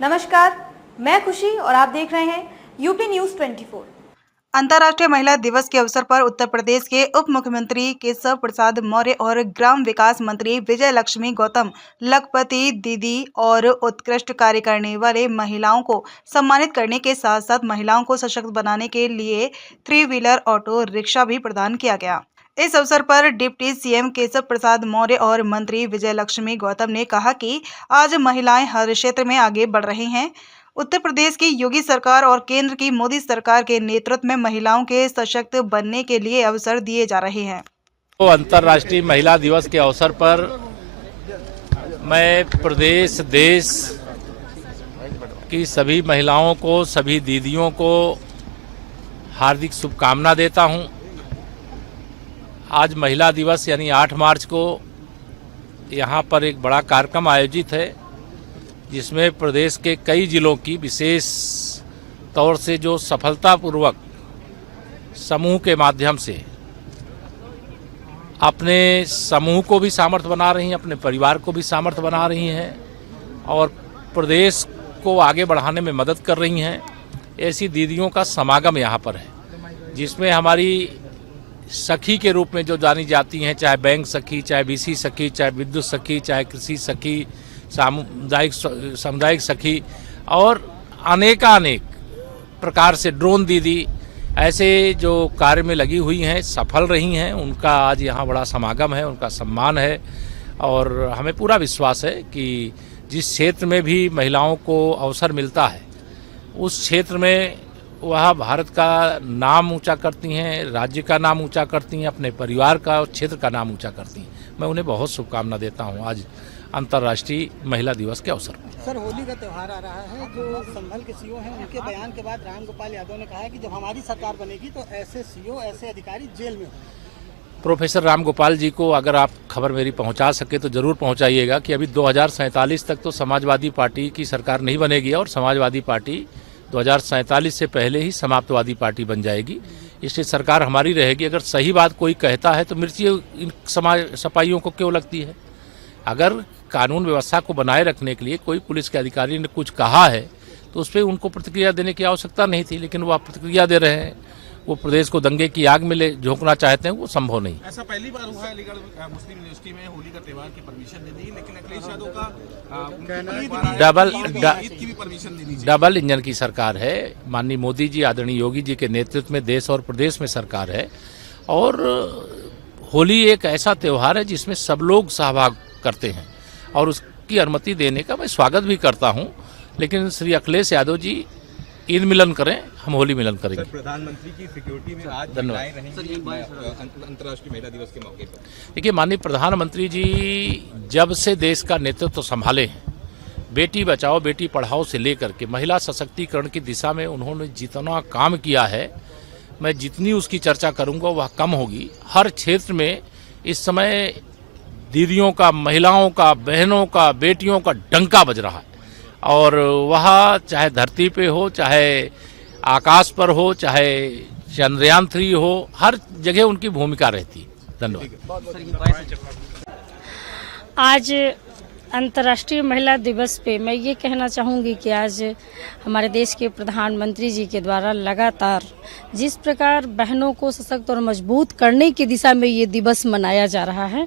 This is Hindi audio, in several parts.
नमस्कार, मैं खुशी और आप देख रहे हैं यूपी न्यूज़ 24। अंतर्राष्ट्रीय महिला दिवस के अवसर पर उत्तर प्रदेश के उप मुख्यमंत्री केशव प्रसाद मौर्य और ग्राम विकास मंत्री विजय लक्ष्मी गौतम लखपति दीदी और उत्कृष्ट कार्य करने वाले महिलाओं को सम्मानित करने के साथ साथ महिलाओं को सशक्त बनाने के लिए 3 व्हीलर ऑटो रिक्शा भी प्रदान किया गया। इस अवसर पर डिप्टी सीएम केशव प्रसाद मौर्य और मंत्री विजय लक्ष्मी गौतम ने कहा कि आज महिलाएं हर क्षेत्र में आगे बढ़ रही हैं। उत्तर प्रदेश की योगी सरकार और केंद्र की मोदी सरकार के नेतृत्व में महिलाओं के सशक्त बनने के लिए अवसर दिए जा रहे हैं। तो अंतर्राष्ट्रीय महिला दिवस के अवसर पर मैं प्रदेश देश की सभी महिलाओं को, सभी दीदियों को हार्दिक शुभकामना देता हूं। आज महिला दिवस यानी 8 मार्च को यहां पर एक बड़ा कार्यक्रम आयोजित है, जिसमें प्रदेश के कई जिलों की विशेष तौर से जो सफलतापूर्वक समूह के माध्यम से अपने समूह को भी सामर्थ्य बना रही हैं, अपने परिवार को भी सामर्थ्य बना रही हैं और प्रदेश को आगे बढ़ाने में मदद कर रही हैं, ऐसी दीदियों का समागम यहाँ पर है, जिसमें हमारी सखी के रूप में जो जानी जाती हैं, चाहे बैंक सखी, चाहे बीसी सखी, चाहे विद्युत सखी, चाहे कृषि सखी, सामुदायिक सखी और अनेकानेक प्रकार से ड्रोन दीदी, ऐसे जो कार्य में लगी हुई हैं, सफल रही हैं, उनका आज यहाँ बड़ा समागम है, उनका सम्मान है। और हमें पूरा विश्वास है कि जिस क्षेत्र में भी महिलाओं को अवसर मिलता है, उस क्षेत्र में वह भारत का नाम ऊंचा करती हैं, राज्य का नाम ऊंचा करती हैं, अपने परिवार का और क्षेत्र का नाम ऊंचा करती हैं। मैं उन्हें बहुत शुभकामना देता हूं आज अंतर्राष्ट्रीय महिला दिवस के अवसर पर। सर, होली का त्यौहार आ रहा है। जो संभल के सीओ हैं, उनके बयान के बाद रामगोपाल यादव ने कहा है कि जब हमारी सरकार बनेगी तो ऐसे सीओ, ऐसे अधिकारी जेल में होंगे। प्रोफेसर रामगोपाल जी को अगर आप खबर मेरी पहुंचा सके तो जरूर पहुंचाइएगा कि अभी 2047 तक तो समाजवादी पार्टी की सरकार नहीं बनेगी और समाजवादी पार्टी 2047 से पहले ही समाप्तवादी पार्टी बन जाएगी। इसलिए सरकार हमारी रहेगी। अगर सही बात कोई कहता है तो मिर्ची इन समाज सपाइयों को क्यों लगती है? अगर कानून व्यवस्था को बनाए रखने के लिए कोई पुलिस के अधिकारी ने कुछ कहा है तो उस पर उनको प्रतिक्रिया देने की आवश्यकता नहीं थी, लेकिन वो आप प्रतिक्रिया दे रहे हैं। वो प्रदेश को दंगे की आग में ले झोंकना चाहते हैं, वो संभव नहीं। ऐसा पहली बार हुआ है अलीगढ़ मुस्लिम यूनिवर्सिटी में होली का त्यौहार की परमिशन दे दी, लेकिन अखिलेश यादव का डबल इंजन की सरकार है। माननीय मोदी जी, आदरणीय योगी जी के नेतृत्व में देश और प्रदेश में सरकार है और होली एक ऐसा त्यौहार है जिसमें सब लोग सहभाग करते हैं और उसकी अनुमति देने का मैं स्वागत भी करता हूं। लेकिन श्री अखिलेश यादव जी ईद मिलन करें, हम होली मिलन करेंगे। प्रधानमंत्री की सिक्योरिटी में आज धन्यवाद। अंतर्राष्ट्रीय महिला दिवस के मौके पर देखिए, माननीय प्रधानमंत्री जी जब से देश का नेतृत्व संभाले हैं, बेटी बचाओ बेटी पढ़ाओ से लेकर के महिला सशक्तिकरण की दिशा में उन्होंने जितना काम किया है, मैं जितनी उसकी चर्चा करूंगा वह कम होगी। हर क्षेत्र में इस समय दीदियों का, महिलाओं का, बहनों का, बेटियों का डंका बज रहा है और वह चाहे धरती पे हो, चाहे आकाश पर हो, चाहे चंद्रयान 3 हो, हर जगह उनकी भूमिका रहती है। धन्यवाद। आज अंतर्राष्ट्रीय महिला दिवस पे मैं ये कहना चाहूँगी कि आज हमारे देश के प्रधानमंत्री जी के द्वारा लगातार जिस प्रकार बहनों को सशक्त और मजबूत करने की दिशा में ये दिवस मनाया जा रहा है,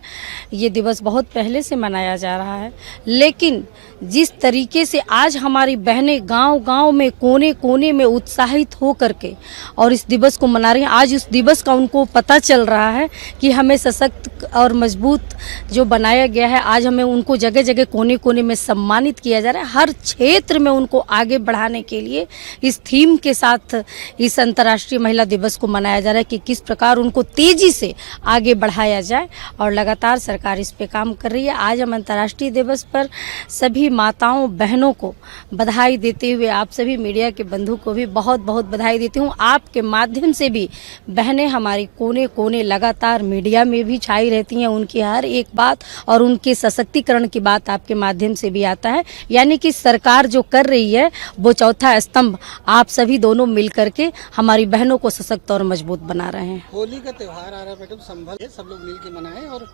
ये दिवस बहुत पहले से मनाया जा रहा है, लेकिन जिस तरीके से आज हमारी बहनें गांव-गांव में, कोने-कोने में उत्साहित हो करके और इस दिवस को मना रही हैं, आज उस दिवस का उनको पता चल रहा है कि हमें सशक्त और मजबूत जो बनाया गया है, आज हमें उनको जगह जगह कोने-कोने में सम्मानित किया जा रहा है। हर क्षेत्र में उनको आगे बढ़ाने के लिए इस थीम के साथ इस अंतर्राष्ट्रीय महिला दिवस को मनाया जा रहा है कि किस प्रकार उनको तेजी से आगे बढ़ाया जाए और लगातार सरकार इस पे काम कर रही है। आज हम अंतर्राष्ट्रीय दिवस पर सभी माताओं बहनों को बधाई देते हुए आप सभी मीडिया के बंधु को भी बहुत बहुत बधाई देती हूँ। आपके माध्यम से भी बहनें हमारी कोने कोने लगातार मीडिया में भी छाई रहती हैं उनकी हर एक बात और उनके सशक्तिकरण की बात आपके माध्यम से भी आता है। यानी कि सरकार जो कर रही है वो चौथा स्तंभ आप सभी दोनों मिल करके हमारी बहनों को सशक्त और मजबूत बना रहे हैं। होली का त्यौहार आ रहा है मैडम, संभल है, सब लोग मिल के मनाएं। और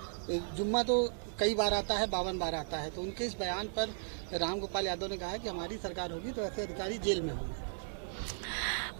जुम्मा तो कई बार आता है, 52 बार आता है, तो उनके इस बयान पर राम गोपाल यादव ने कहा है कि हमारी सरकार होगी तो ऐसे अधिकारी जेल में होंगे।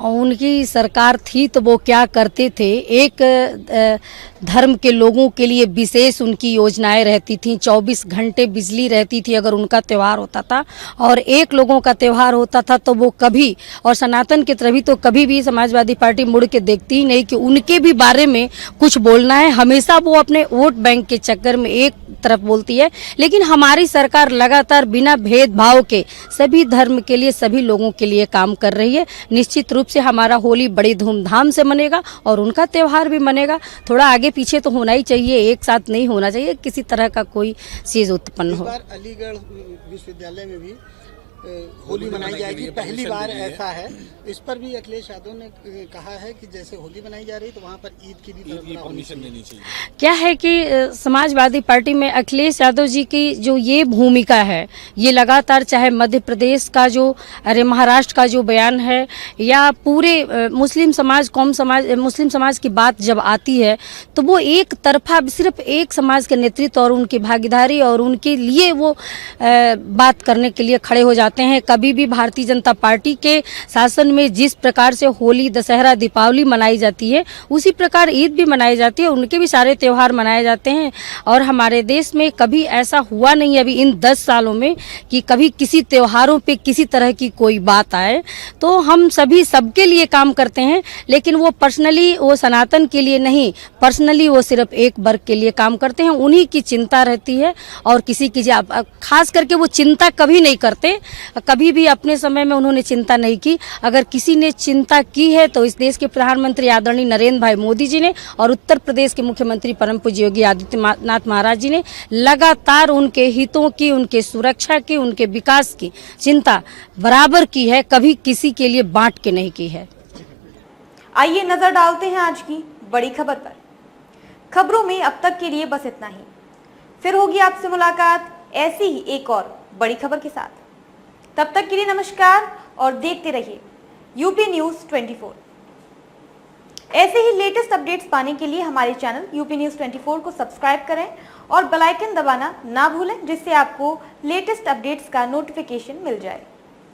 उनकी सरकार थी तो वो क्या करते थे, एक धर्म के लोगों के लिए विशेष उनकी योजनाएं रहती थी, 24 घंटे बिजली रहती थी अगर उनका त्यौहार होता था, और एक लोगों का त्यौहार होता था तो वो कभी, और सनातन के तरफ तो कभी भी समाजवादी पार्टी मुड़ के देखती ही नहीं कि उनके भी बारे में कुछ बोलना है। हमेशा वो अपने वोट बैंक के चक्कर में एक तरफ बोलती है, लेकिन हमारी सरकार लगातार बिना भेदभाव के सभी धर्म के लिए, सभी लोगों के लिए काम कर रही है। निश्चित रूप से हमारा होली बड़ी धूमधाम से मनेगा और उनका त्यौहार भी मनेगा। थोड़ा आगे पीछे तो होना ही चाहिए, एक साथ नहीं होना चाहिए, किसी तरह का कोई चीज उत्पन्न हो। इस बार अलीगढ़ विश्वविद्यालय में भी होली मनाई जाएगी, पहली बार ऐसा है। इस पर भी अखिलेश यादव ने कहा है कि जैसे होली मनाई जा रही तो वहाँ पर ईद की भी परमिशन देनी चाहिए। क्या है कि समाजवादी पार्टी में अखिलेश यादव जी की जो ये भूमिका है, ये लगातार, चाहे मध्य प्रदेश का जो, अरे महाराष्ट्र का जो बयान है, या पूरे मुस्लिम समाज, मुस्लिम समाज की बात जब आती है तो वो एक तरफा सिर्फ एक समाज के नेतृत्व और उनकी भागीदारी और उनके लिए वो बात करने के लिए खड़े हो जाते हैं। कभी भी भारतीय जनता पार्टी के शासन में जिस प्रकार से होली, दशहरा, दीपावली मनाई जाती है उसी प्रकार ईद भी मनाई जाती है, उनके भी सारे त्यौहार मनाए जाते हैं। और हमारे देश में कभी ऐसा हुआ नहीं अभी इन 10 सालों में कि कभी किसी त्योहारों पे किसी तरह की कोई बात आए। तो हम सभी सबके लिए काम करते हैं, लेकिन वो पर्सनली, वो सनातन के लिए नहीं, पर्सनली वो सिर्फ एक वर्ग के लिए काम करते हैं। उन्हीं की चिंता रहती है और किसी की खास करके वो चिंता कभी नहीं करते, कभी भी अपने समय में उन्होंने चिंता नहीं की। अगर किसी ने चिंता की है तो इस देश के प्रधानमंत्री आदरणीय नरेंद्र भाई मोदी जी ने और उत्तर प्रदेश के मुख्यमंत्री परम पूज्य योगी आदित्यनाथ महाराज जी ने लगातार उनके हितों की, उनके सुरक्षा की, उनके विकास की चिंता बराबर की है, कभी किसी के लिए बांट के नहीं की है। आइए नजर डालते हैं आज की बड़ी खबर पर। खबरों में अब तक के लिए बस इतना ही, फिर होगी आपसे मुलाकात ऐसी ही एक और बड़ी खबर के साथ। तब तक के लिए नमस्कार और देखते रहिए यूपी न्यूज 24। ऐसे ही लेटेस्ट अपडेट्स पाने के लिए हमारे चैनल यूपी न्यूज 24 को सब्सक्राइब करें और बेल आइकन दबाना ना भूलें, जिससे आपको लेटेस्ट अपडेट्स का नोटिफिकेशन मिल जाए।